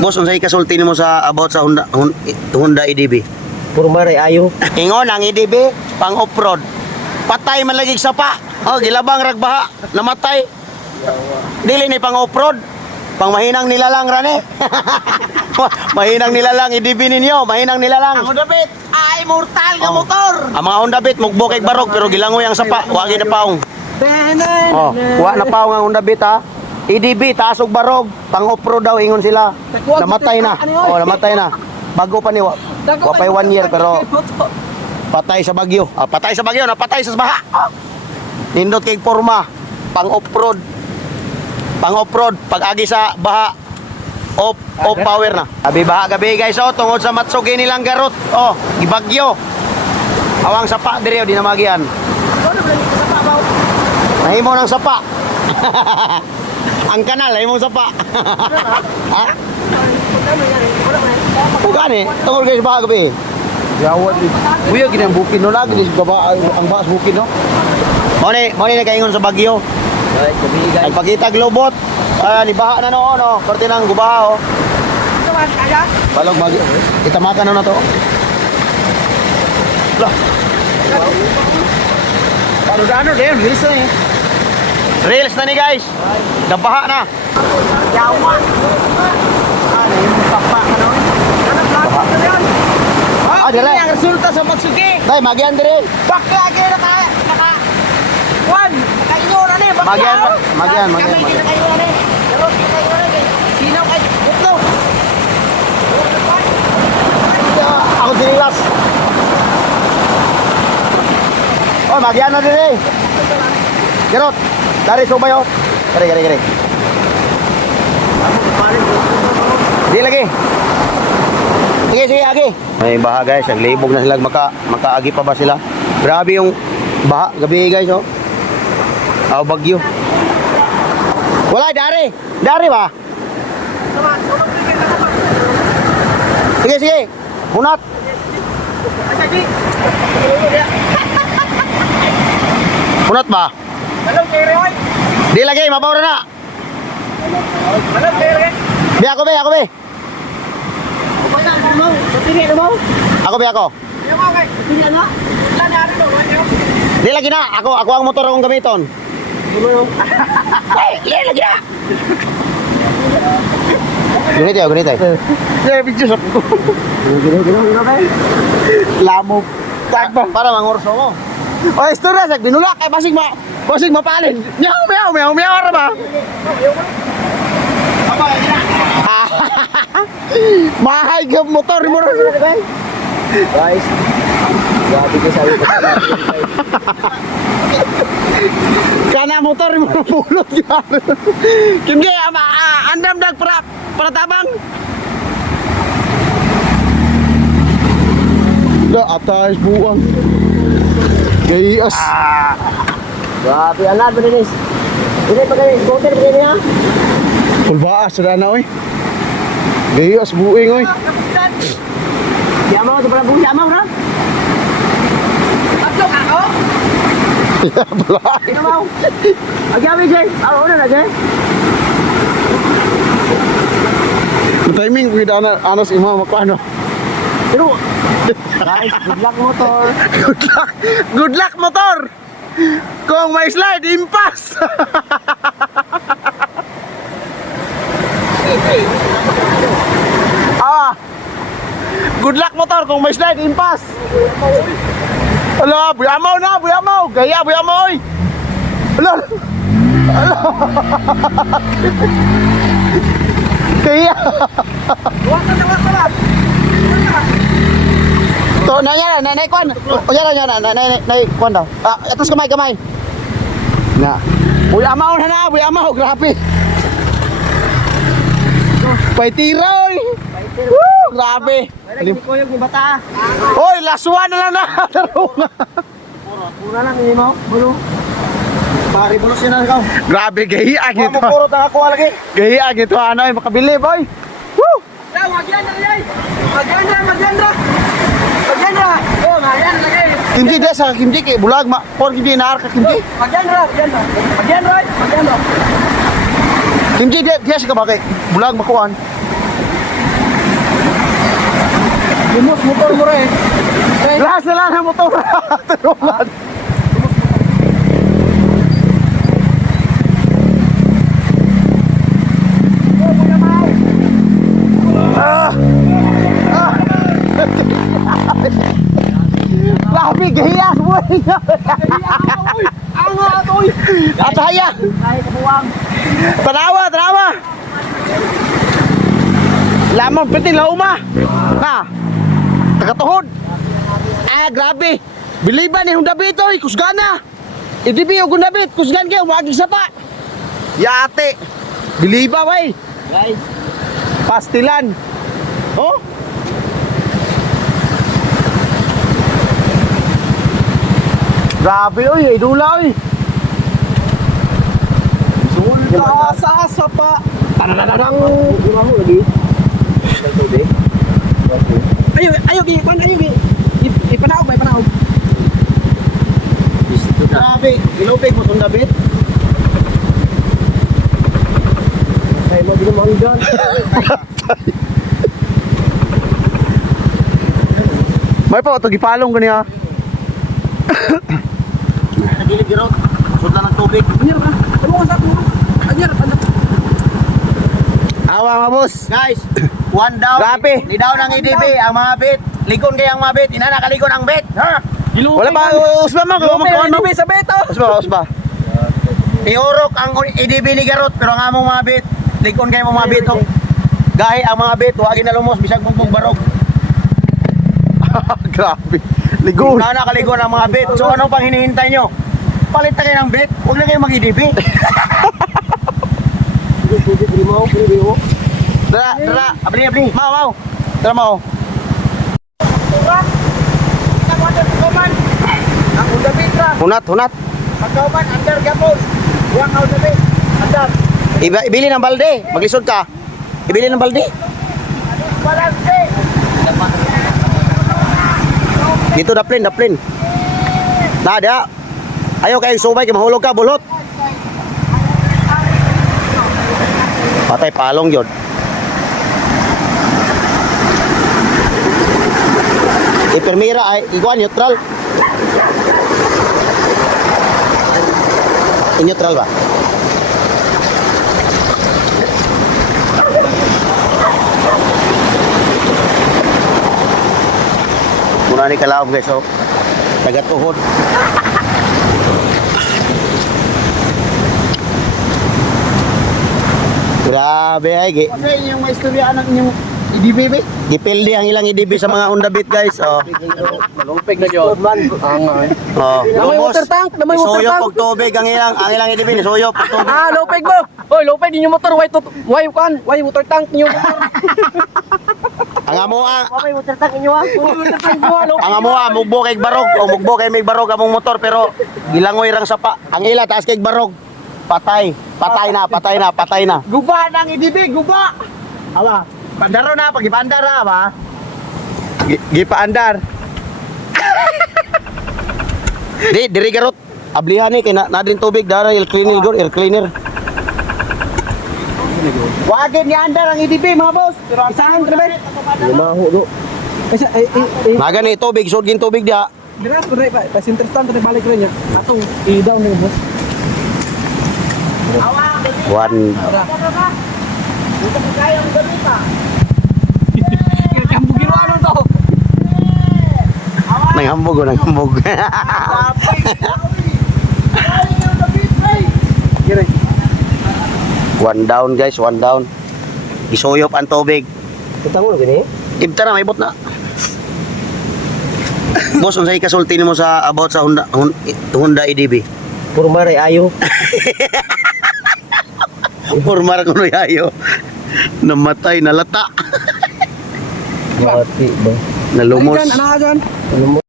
Boss, unsay kasulti nimo sa about sa Honda EDB? Puro maray ayo. Ingon ang EDB pang off-road. Patay man lagi sa pa. Oh, gilabang ragbaha, namatay. Dili ni pang off-road. Pang mahinang nilalang rani. Mahinang nilalang EDB ninyo, mahinang nilalang. Ang Honda Beat ay mortal nga motor. Ang mga Honda Beat mugbok kay barog pero gilangoy ang sapa, wagi na paong. Oh, wa na paong ang Honda Beat ha. EDB taas og barog, pang off-road daw ingon sila. Namatay na. Oh, namatay na. Bago pa ni wa pay 1 year pero patay sa bagyo. Ah, patay sa bagyo, napatay sa baha. Nindot kay porma, pang off-road. Pang off-road pag agi sa baha. Off power na. Gabi baha gabi guys oh, tungod sa matsugi nilang garot. Oh, gibagyo. Awang sapa diri di na magian. Mahimo ng sapa. Ang kanal ay mo sapa. Ha? Gani, tungod guys baha gabi. Yawat ni. Kuya gini ang bukin no lagi dis baba ang baas bukin no. Mo ni nakaingon sa bagyo. Ay, gabi guys. Nagpakita globot. Ni baha na no, no. Korte nang gubaha oh. Balog magi. Kita makan na to. Lah. Ano din, reels na eh. Reels na ni guys. Nabaha na. Yawa. Ano yung papa ano? Dili. Ang resulta sa Matsuki. Dai magian diri. Bakit lagi naka Juan, nakainyo na ni. Magian. Nakainyo na ni. Pero nakainyo na ni. Sino kay Butlo? Ako dinilas. Oh, magian na diri. Gerot. Dari subay oh. Gari. Di lagi. Sige, agi. May baha guys, naglibog na sila makaagi pa ba sila? Grabe yung baha gabi guys oh. Aw bagyo. Wala dari ba? Sige. Hunat. Hunat ba? Di lagi, mabaw na. Bi ako. Ako. Di lagi na, ako ang motor akong gamiton. Ay, di lagi na. Gunit tayo. Video sa ko. Lamog. Tagba. Para mangurso mo. O, istorya sa binulak kay basig mapalin. Meow ra ba? Mahay ka motor mo rin. Guys, grabe ka sa iyo. Kana motor mo pulot yan. Kimge, andam dag para tabang. Da atas buang. Gayas. Grabe, anak ba dinis? Ini pakai scooter begini ya? Pulbaas sa na oy. Gayas buing oy. Yamaw to pala buong yamaw na. Atok ako. Ito mau. Agawi Jay. Ano na Jay? Timing with anas imam makano. Pero guys, good luck motor. Good luck motor. Kung may slide, impas. Good luck motor kung may slide, impas. Ala, buyamaw. Gaya, buyamaw, oy. Ala. Gaya. Wala. To nanya na kwan. O yan na kwan daw. Atas kamay. Na. Buyamaw na, grabe. Paitiroy. Woo, grabe. Hindi ko yung bata. Oy, laswa na lang na. Pura lang ini mo. Bulo. Pare bulos yan ikaw. Grabe, gahiag Mo ito. puro ta ako lagi. Gahiag ito, ano, makabili, boy. Woo! Magyan ra. Oh, magyan lagi. Kimchi dia sa kimchi kay bulag ma. Por kimchi naar ka kimchi. Magyan ra. Kimchi dia sa kabakay. Bulag makuan. Lumos motor mo rin. Lahat na lang ang motor. Tulungan. Grabe, gahiyas mo. Anga atoy. At haya. Tanawa, tanawa. Lamang piti lauma. Na. Takatuhod. Grabe. Biliban ni Honda Beat oy, kusgana. Idibi og Honda Beat, kusgan kay umagi sa pa. Yate. Biliba way. Guys. Pastilan. Oh? Grabe oy, idula oy. Sulta sa sapa. Tananang. Mo lagi. Ayo gi, pan ayo gi. Ipanaog, may panaog. Grabe, ilupig mo Honda Beat. Ay mo ginamang dyan. May pa ito gipalong kaniya. Nagilid girot. Sud na ng tubig. Awa mga boss. Guys, one down. Grabe. Ni down ang EDB ang mga bit. Likon kay ang mga bit. Ina nakalikon ang bit. Ha? Wala pa usba mo EDB sa beto. Usba. Iurok ang EDB ni Garot pero ang among mga bit. Likon kay mga bit. Oh. Gahi ang mga bit. Huwag na lumos bisag bumbong barog. Grabe. Ligon. Ina nakalikon ang mga bit. So ano pang hinihintay nyo? Palit na kayo ng bit. Huwag na kayo mag-EDB. Dara, abri. Mau. Dara mau. Ang Honda Beat ra. Hunat. Pagkauman under gapon. Buang Honda Beat. Under. Ibili ng balde. Maglisod ka. Ibili ng balde. Balance. Dito daplin. Nada. Ayo kayo subay kay mahulog ka bulot. Patay palong yun. Ipermira ay iguan neutral. Neutral ba? Muna ni kalaom guys, oh. Tagatuhod. Grabe ay gi. Kasi yung may istorya anak yung EDB. Gipildi ang ilang IDB sa mga Honda Beat guys. Oh. Malupig na yun. Oh. Namay water tank, namay water Suyop tank. og tubig ang ilang IDB ni suyop og tubig. Lopeg mo. Hoy, lopeg ninyo motor, why water tank ninyo motor. Ang amoa, Why water tank ninyo ah? Water tank mo, lopeg. ang amoa mugbo kay barog o mugbo kay may barog among motor pero gilangoy rang sapa. Ang ila taas kay barog. Patay na. Guba ng EDB, guba. Awa, pandaro na, pag-ipandar na, ba? Gipaandar. Diri garot. Ablihan ni kay na din tubig dara air cleaner. Wagin ni andar ang EDB, mga boss. Isahan, trebe. Naga ni tubig, sud gin tubig dia. Diras ko rin, pa sinterstan rin balik rin niya. Atong i-down niyo boss. One. Kambugin ano to? Nanghambog. One down guys, one down. Isuyop ang tubig. Tutang mo gini? Ibta na, may bot na. Boss, unsay kasulti nimo sa about sa Honda EDB? Puro maray ayo. Formar ko yayo. Namatay, nalata. Mati ba? Nalumos. Ano ka dyan?